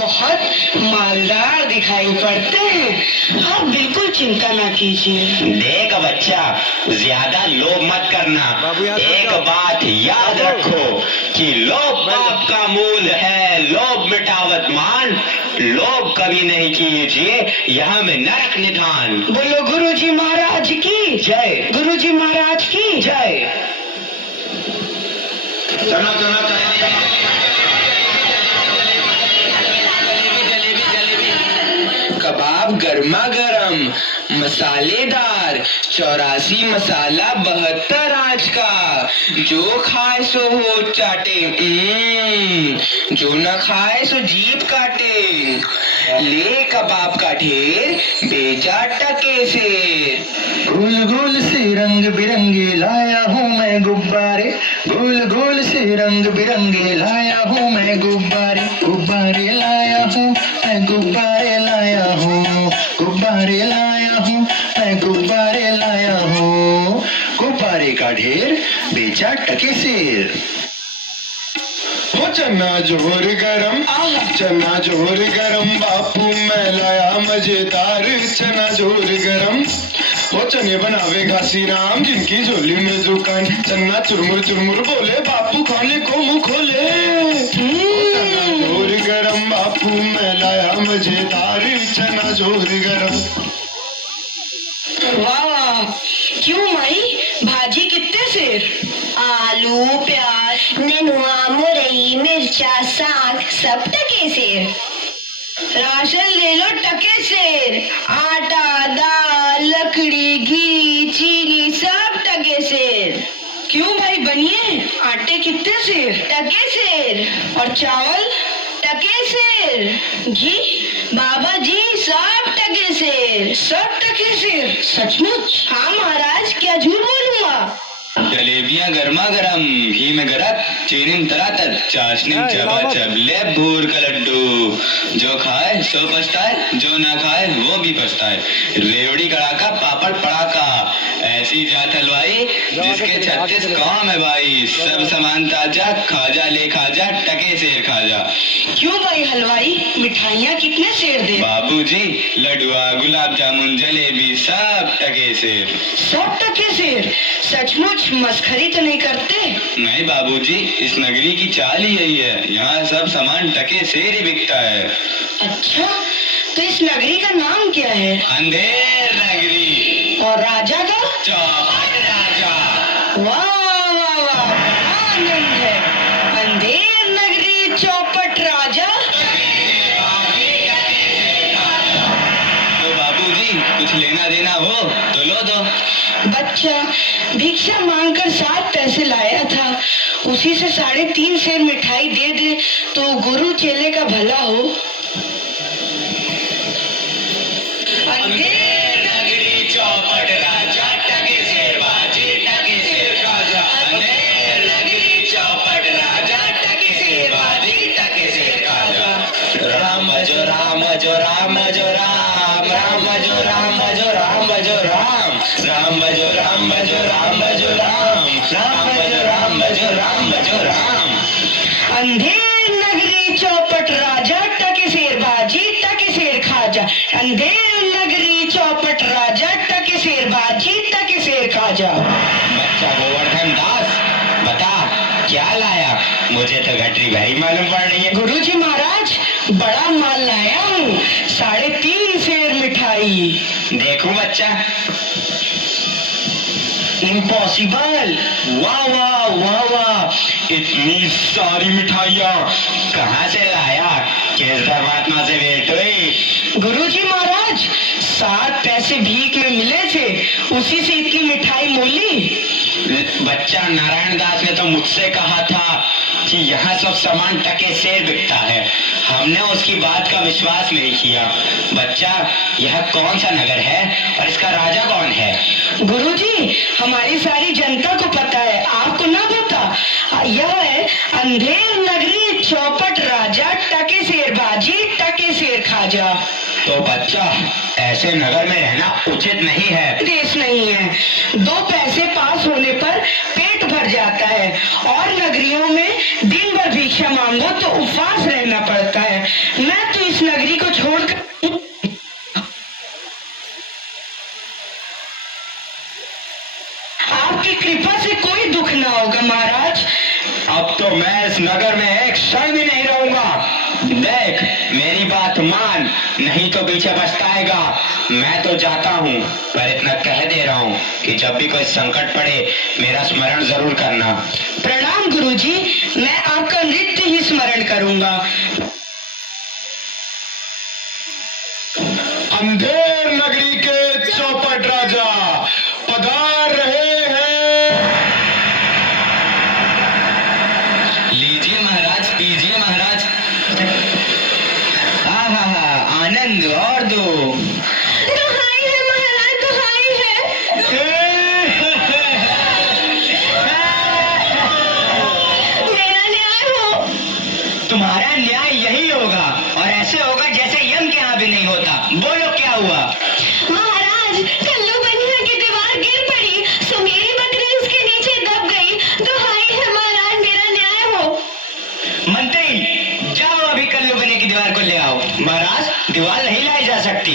बहुत मालदार दिखाई पड़ते हैं। आप बिल्कुल चिंता ना कीजिए। देख बच्चा, ज्यादा लोभ मत करना। एक बात याद रखो कि लोभ पाप का मूल है। लोभ मिटावत मान, लोभ कभी नहीं कीजिए, यह में नरक निधान। बोलो गुरुजी महाराज की जय। गुरुजी महाराज की जय। चलो चलो चलो। कबाब गर्मा गर्म, मसालेदार, 84 मसाला 72 आंच का। जो खाए सो हो चाटे, जो न खाए सो जीभ काटे। ले कबाब का ढेर, बेचा टके से। गोल गोल से रंग बिरंगे लाया हूँ मैं गुब्बारे, गोल गोल से रंग बिरंगे लाया हूँ मैं गुब्बारे। गुब्बारे लाया हूँ मैं, गुब्बारे लाया हूँ, गुब्बारे लाया हूँ मैं, गुब्बारे लाया हूँ। गुब्बारे का ढेर, बेचा टके सेर। हो चना जोर गरम, चना जोर गरम, बापू मैं लाया मजेदार चना जोर गरम। वो चने बनावे घासी राम, जिनकी झोली में दुकान। चना चुरमुर चुरमुर बोले, बापू खाने को मुंह खोले। चना जोर गरम, बापू मैं लाया मजेदार चना जोर गरम। वाह, क्यों माई, भाजी कितने सेर? आलू, प्याज, नेनुआ, मुरई, मिर्चा, साग सब टके सेर। राशन ले लो टके सेर। आटा, दाल, लकड़ी, घी, चीनी सब टके सेर। क्यों भाई बनिए, आटे कितने सेर? टके सेर। और चावल टके सेर। घी बाबा जी सब टके सेर। सब टके सेर? सचमुच? हाँ महाराज, क्या झूठ बोलूंगा। जलेबियां गर्मा गर्म, घी में गरक, चीनी तरातर, चाशनी चबाचब, ले भूर का लड्डू। जो खाए सो पछताए, जो ना खाए वो भी पछताए। रेवड़ी कड़ाका, पापड़ पड़ाका, ऐसी जात हलवाई जिसके 36 काम है भाई। सब सामान ताजा, खाजा ले खाजा, टके सेर खाजा। क्यों भाई हलवाई, मिठाइयाँ कितने सेर दे? बाबूजी लडुआ, गुलाब जामुन, जलेबी सब टके सेर। सब टके सेर? सचमुच मस्खरी तो नहीं करते? नहीं बाबूजी, इस नगरी की चाल ही यही है। यहाँ सब सामान टके सेर ही बिकता है। अच्छा, तो इस नगरी का नाम क्या है? अंधेर नगरी। और राजा का? चौपट राजा। वाह वाह वाह, आनंद है। अंधेर नगरी, चौपट राजा। तो बाबूजी कुछ लेना देना हो तो लो दो। बच्चा भिक्षा मांगकर 7 पैसे लाया था, उसी से 3.5 सेर मिठाई दे दे तो गुरु चेले का भला हो। अंधेर नगरी, चौपट राजा, टके सेर बाजी, टके सेर खाजा। अंधेर नगरी, चौपट राजा, टके सेर बाजी, टके सेर खाजा। राम भजो राम भजो राम भजो राम, राम भजो राम भजो राम भजो राम, राम भजो राम भजो राम भजो राम, राम भजो राम भजो राम भजो राम। अंधेर नगरी, चौपट राजा, टके सेर बाजी, टके सेर खाजा। अंधेर नगरी, चौपट राजा, टके सेर बाजी, टके सेर खाजा। बच्चा गोवर्धन दास, बता क्या लाया? मुझे तो घटरी भाई मालूम पड़ रही है। गुरुजी महाराज, बड़ा माल लाया हूँ, 3.5 सेर मिठाई। देखूं बच्चा? इम्पॉसिबल। वाह वाह वाह वाह, इतनी सारी मिठाइयाँ कहाँ से लाया? किस धर्मात्मा से भेंट हुई? गुरुजी महाराज, 7 पैसे भीख में मिले थे, उसी से इतनी मिठाई मोली। बच्चा नारायण दास ने तो मुझसे कहा था कि यहाँ सब सामान टके सेर बिकता है। हमने उसकी बात का विश्वास नहीं किया। बच्चा, यह कौन सा नगर है और इसका राजा कौन है? गुरुजी, हमारी सारी जनता को पता है, आपको ना पता? यह है अंधेर नगरी, चौपट राजा, टके सेर बाजी, टके सेर खाजा। तो बच्चा, ऐसे नगर में रहना उचित नहीं है। देश नहीं है, 2 पैसे पास होने पर पेट भर जाता है, और नगरियों में दिन भर भिक्षा मांगो तो उपवास रहना पड़ता है। मैं तो देख मेरी बात मान, नहीं तो पीछे पछताएगा। मैं तो जाता हूँ, पर इतना कह दे रहा हूँ कि जब भी कोई संकट पड़े मेरा स्मरण जरूर करना। प्रणाम गुरुजी, मैं आपका नित्य ही स्मरण करूंगा। अंधेर नगरी के चौपट राजा पधार रहे हैं। लीजिए महाराज, पीजिए महाराज। हाँ, आनंद और दो। दुहाई है महाराज, दुहाई है। मेरा न्याय हो। तुम्हारा न्याय यही होगा, और ऐसे होगा जैसे यम के यहाँ भी नहीं होता। बोलो क्या हुआ? महाराज, कल्लू बनिया की दीवार गिर पड़ी, सो मेरी बकरी उसके नीचे दब गई। दुहाई है महाराज, मेरा न्याय हो। मंत्री जाओ, अभी कल्लू बनिया की दीवार को ले आओ। महाराज, दीवार नहीं लाई जा सकती।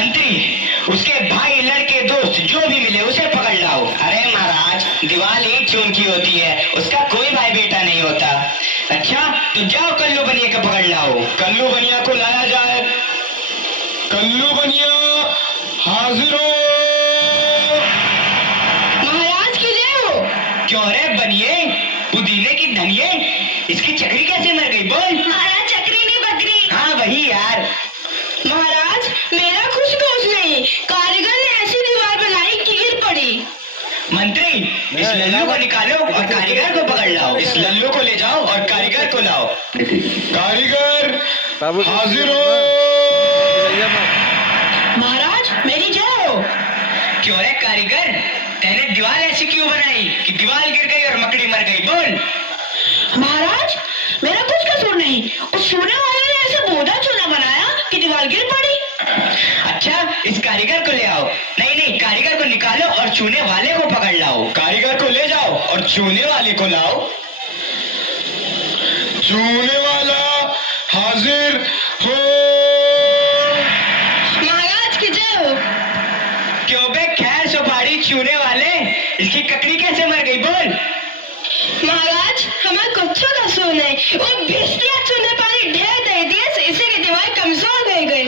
मंत्री, उसके भाई, लड़के, दोस्त जो भी मिले उसे पकड़ लाओ। अरे महाराज, दीवार एक चून की होती है, उसका कोई भाई बेटा नहीं होता। अच्छा, तो जाओ कल्लू बनिया को पकड़ लाओ। कल्लू बनिया को लाया जाए। कल्लू बनिया हाजिर हो। महाराज की जय हो। क्यों रे बनिए, पुदीने की धनिये, इसकी चक्री कैसे मर गई? बोल। महाराज, चक्री नहीं बकरी। हाँ वही यार। महाराज, मेरा कुछ दोष नहीं, कारीगर ने ऐसी दीवार बनाई कि गिर पड़ी। मंत्री, इस लल्लू को निकालो और कारीगर को पकड़ लाओ। इस लल्लू को ले जाओ और कारीगर को लाओ। कारीगर हाजिर हो। महाराज, मेरी जय हो। क्यों रे कारीगर, तेने दीवार ऐसी क्यों बनाई कि दीवार गिर गई और मकड़ी मर गई? बोल। महाराज, मेरा कुछ कसूर नहीं, उस सोने वाले ने ऐसा बोधा चूना बनाया कि दीवार गिर पड़ी। अच्छा, इस कारीगर को ले आओ। नहीं, कारीगर को निकालो और चूने वाले को पकड़ लाओ। कारीगर को ले जाओ और चूने वाले को लाओ। चूने वाला हाजिर हो। महाराज की जय हो। क्यों बे खैर सुपारी चूने वाले, इसकी ककड़ी कैसे मर गई? बोल। महाराज, हमारा कुछ कसूर नहीं, वो भिस्तिया चूने पानी ढेर दे दिए, से इसी की दीवार कमजोर हो गई।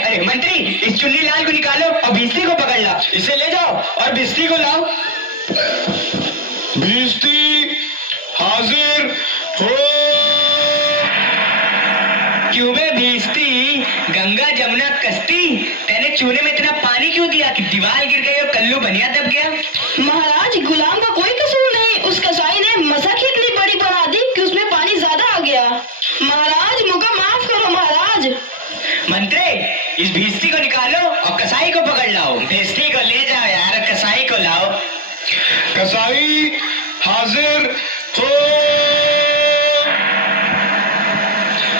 अरे मंत्री, इस चुन्नी लाल को निकालो और भिस्ती को पकड़ ला। इसे ले जाओ और भिस्ती को लाओ। भिस्ती हाजिर हो। क्यों बे भिस्ती, गंगा जमुना कश्ती, तेने चूने में इतना पानी क्यों दिया कि दीवार गिर गई और कल्लू बनिया दब गया? महाराज, गुलाम का कोई कसूर नहीं, उस कसाई ने मसक ही इतनी बड़ी बना दी कि उसमें पानी ज्यादा आ गया। महाराज, मुझे माफ करो महाराज। मंत्री, इस भिस्ती को निकालो और कसाई को पकड़ लाओ। भिस्ती को ले जाओ यार, कसाई को लाओ। कसाई हाजिर हो।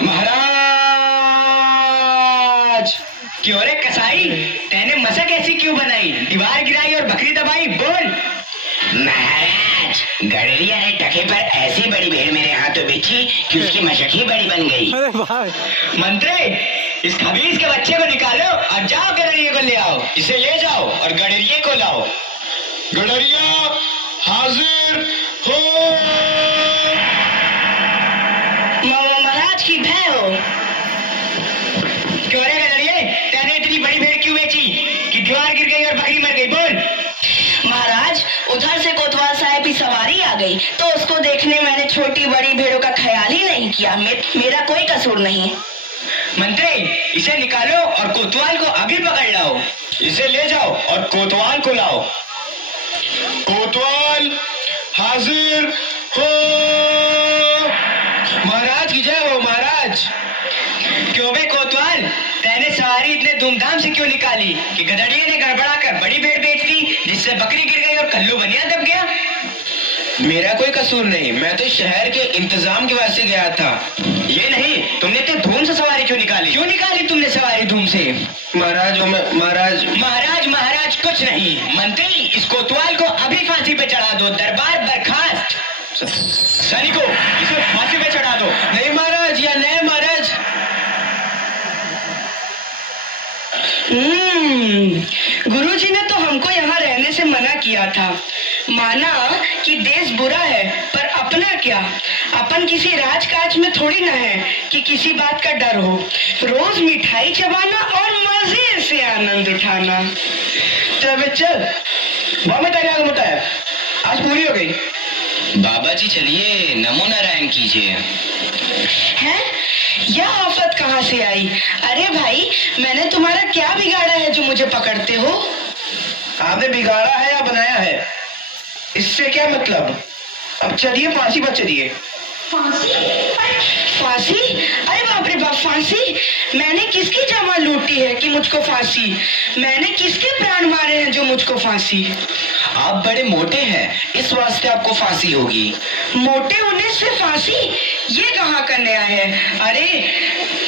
महाराज, क्यों रे कसाई, तेने मसक ऐसी क्यों बनाई, दीवार गिराई और बकरी दबाई? बोल। महाराज, गडरिया ने टके पर ऐसी बड़ी भेड़ मेरे हाथों बेची कि उसकी मशक ही बड़ी बन गई। मंत्री, इस खबीज के बच्चे को निकालो और जाओ गडरिया को ले आओ। इसे ले जाओ और गडरिया को लाओ। गडरिया हाजिर हो। महाराज की भय हो। क्यों रे गडरिया, तेने इतनी बड़ी भेड़ क्यों बेची कि दीवार गिर गई और बकरी मर गई? बोल। महाराज, उधर से कोतवाल साहब की सवारी आ गई, तो उसको देखने मैंने छोटी बड़ी भेड़ों का ख्याल ही नहीं किया। मेरा कोई कसूर नहीं। मंत्री, इसे निकालो और कोतवाल को आगे पकड़ लाओ। इसे ले जाओ और कोतवाल को लाओ। कोतवाल हाजिर हो। महाराज की जय हो। महाराज, क्यों बे कोतवाल, तेने सवारी इतने धूमधाम से क्यों निकाली कि गदड़िये ने गड़बड़ाकर बड़ी भेड़ बेच दी, जिससे बकरी गिर गई और कल्लू बनिया दब गया? मेरा कोई कसूर नहीं, मैं तो शहर के इंतजाम की वजह से गया था। ये नहीं, तुमने तो धूम से सवारी क्यों निकाली? क्यों निकाली तुमने सवारी धूम से? महाराज कुछ नहीं। मंत्री, इस कोतवाल को अभी फांसी पे चढ़ा दो। दरबार बर्खास्त। सैनिकों, इसे फांसी पे चढ़ा दो। नहीं महाराज, या नहीं महाराज। गुरुजी ने तो हमको यहाँ रहने से मना किया था। माना कि देश बुरा है, पर अपना क्या, अपन किसी राजकाज में थोड़ी ना है कि किसी बात का डर हो। रोज मिठाई चबाना और मजे से आनंद उठाना। चल चल, वहां में तेरी आग मुट्ठा है, आज पूरी हो गई। बाबा जी चलिए नमो नारायण कीजिए। हैं? यह आफत कहाँ से आई? अरे भाई, मैंने तुम्हारा क्या बिगाड़ा है जो मुझे पकड़ते हो? आपने बिगाड़ा है या बनाया है, इससे क्या मतलब। अब चलिए फांसी पर चलिए। फांसी? फांसी? अरे बाप रे बाप, फांसी? मैंने किसकी जमा लूटी है कि मुझको फांसी? मैंने किसके प्राण मारे हैं जो मुझको फांसी? आप बड़े मोटे हैं, इस वास्ते आपको फांसी होगी। मोटे होने से फांसी? ये कहाँ का नया है? अरे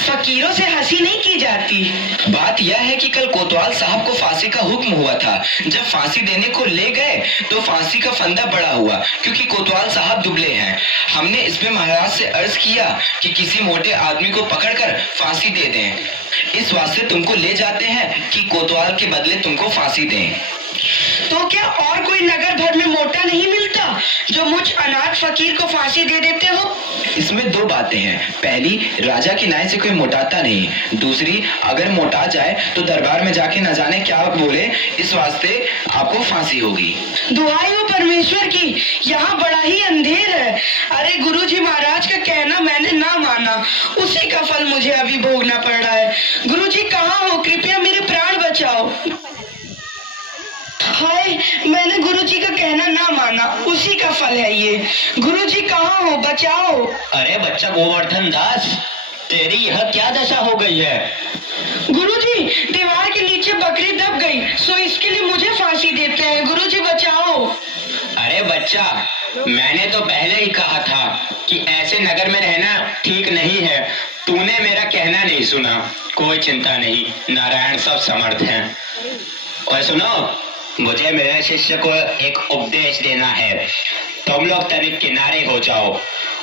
फकीरों से हंसी नहीं की जाती। बात यह है कि कल कोतवाल साहब को फांसी का हुक्म हुआ था। जब फांसी देने को ले गए तो फांसी का फंदा बड़ा हुआ, क्योंकि कोतवाल साहब दुबले हैं। हमने इसमें महाराज से अर्ज किया कि किसी मोटे आदमी को पकड़कर फांसी दे दें। इस वास्ते तुमको ले जाते हैं कि कोतवाल के बदले तुमको फांसी दें। तो क्या और कोई नगर भर में मोटा नहीं मिलता जो मुझ अनाथ फकीर को फांसी दे देते हो? इसमें दो बातें हैं। पहली, राजा की नाई से कोई मोटाता नहीं। दूसरी, अगर मोटा जाए तो दरबार में जाके न जाने क्या बोले, इस वास्ते आपको फांसी होगी। दुहाई हो परमेश्वर की, यहाँ बड़ा ही अंधेर है। अरे गुरुजी महाराज का कहना मैंने ना माना, उसी का फल मुझे अभी भोगना पड़ रहा है। गुरुजी कहाँ हो? कृपया मेरे प्राण बचाओ। हाय, मैंने गुरुजी का कहना ना माना, उसी का फल है ये। गुरुजी कहाँ हो? बचाओ। अरे बच्चा गोवर्धन दास, तेरी यह क्या दशा हो गई है? गुरुजी, दीवार के नीचे बकरी दब गई, सो इसके लिए मुझे फांसी देते हैं। गुरुजी बचाओ। अरे बच्चा, मैंने तो पहले ही कहा था कि ऐसे नगर में रहना ठीक नहीं है। तूने मेरा कहना नहीं सुना। कोई चिंता नहीं, नारायण सब समर्थ हैं। और सुनो, मुझे मेरे शिष्य को एक उपदेश देना है। तुम लोग तनिक किनारे हो जाओ,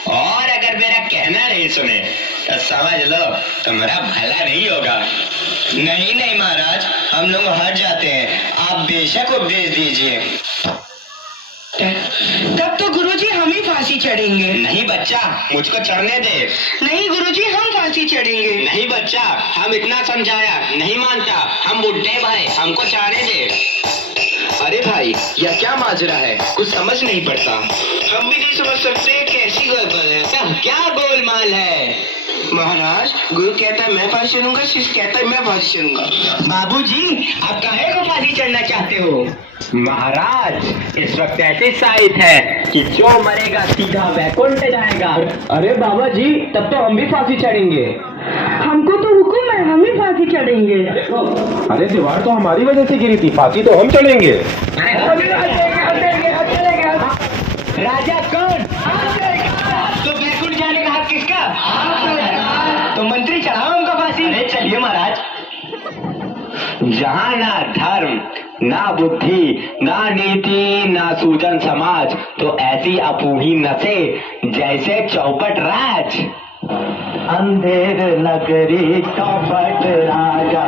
और अगर मेरा कहना नहीं सुने तो समझ लो तुम्हारा भला नहीं होगा। नहीं नहीं महाराज, हम लोग हट जाते हैं, आप बेशक उपदेश दीजिए। तब तो गुरुजी हम ही फांसी चढ़ेंगे। नहीं बच्चा, मुझको चढ़ने दे। नहीं गुरुजी, हम फांसी चढ़ेंगे। नहीं बच्चा, हम इतना समझाया नहीं मानता। हम बुढ़े भाई, हमको चढ़ने दे। अरे भाई, यह क्या माजरा है, कुछ समझ नहीं पड़ता। हम भी नहीं समझ सकते कैसी गड़बड़ है, क्या गोलमाल है। महाराज, गुरु कहता है मैं फांसी चढ़ूंगा, शिष्य कहता है मैं फांसी चढ़ूंगा। बाबूजी, आप काहे को फांसी चढ़ना चाहते हो? महाराज, इस वक्त ऐसी साइट है कि जो मरेगा सीधा वैकुंठ जाएगा। अरे बाबा जी, तब तो हम भी फांसी चढ़ेंगे। हमको तो हुक्म है, हम ही फांसी चढ़ेंगे। अरे दीवार तो हमारी वजह से गिरी थी, फांसी तो हम चढ़ेंगे। राजा कौन? तो वैकुंठ जाने का हक किसका? तो मंत्री चढ़ाओ हमको फांसी। अरे चलिए महाराज। जहाँ ना धर्म, ना बुद्धि, ना नीति, ना सूजन समाज, तो ऐसी अपूही नसे जैसे चौपट राज। अंधेर नगरी चौपट राजा।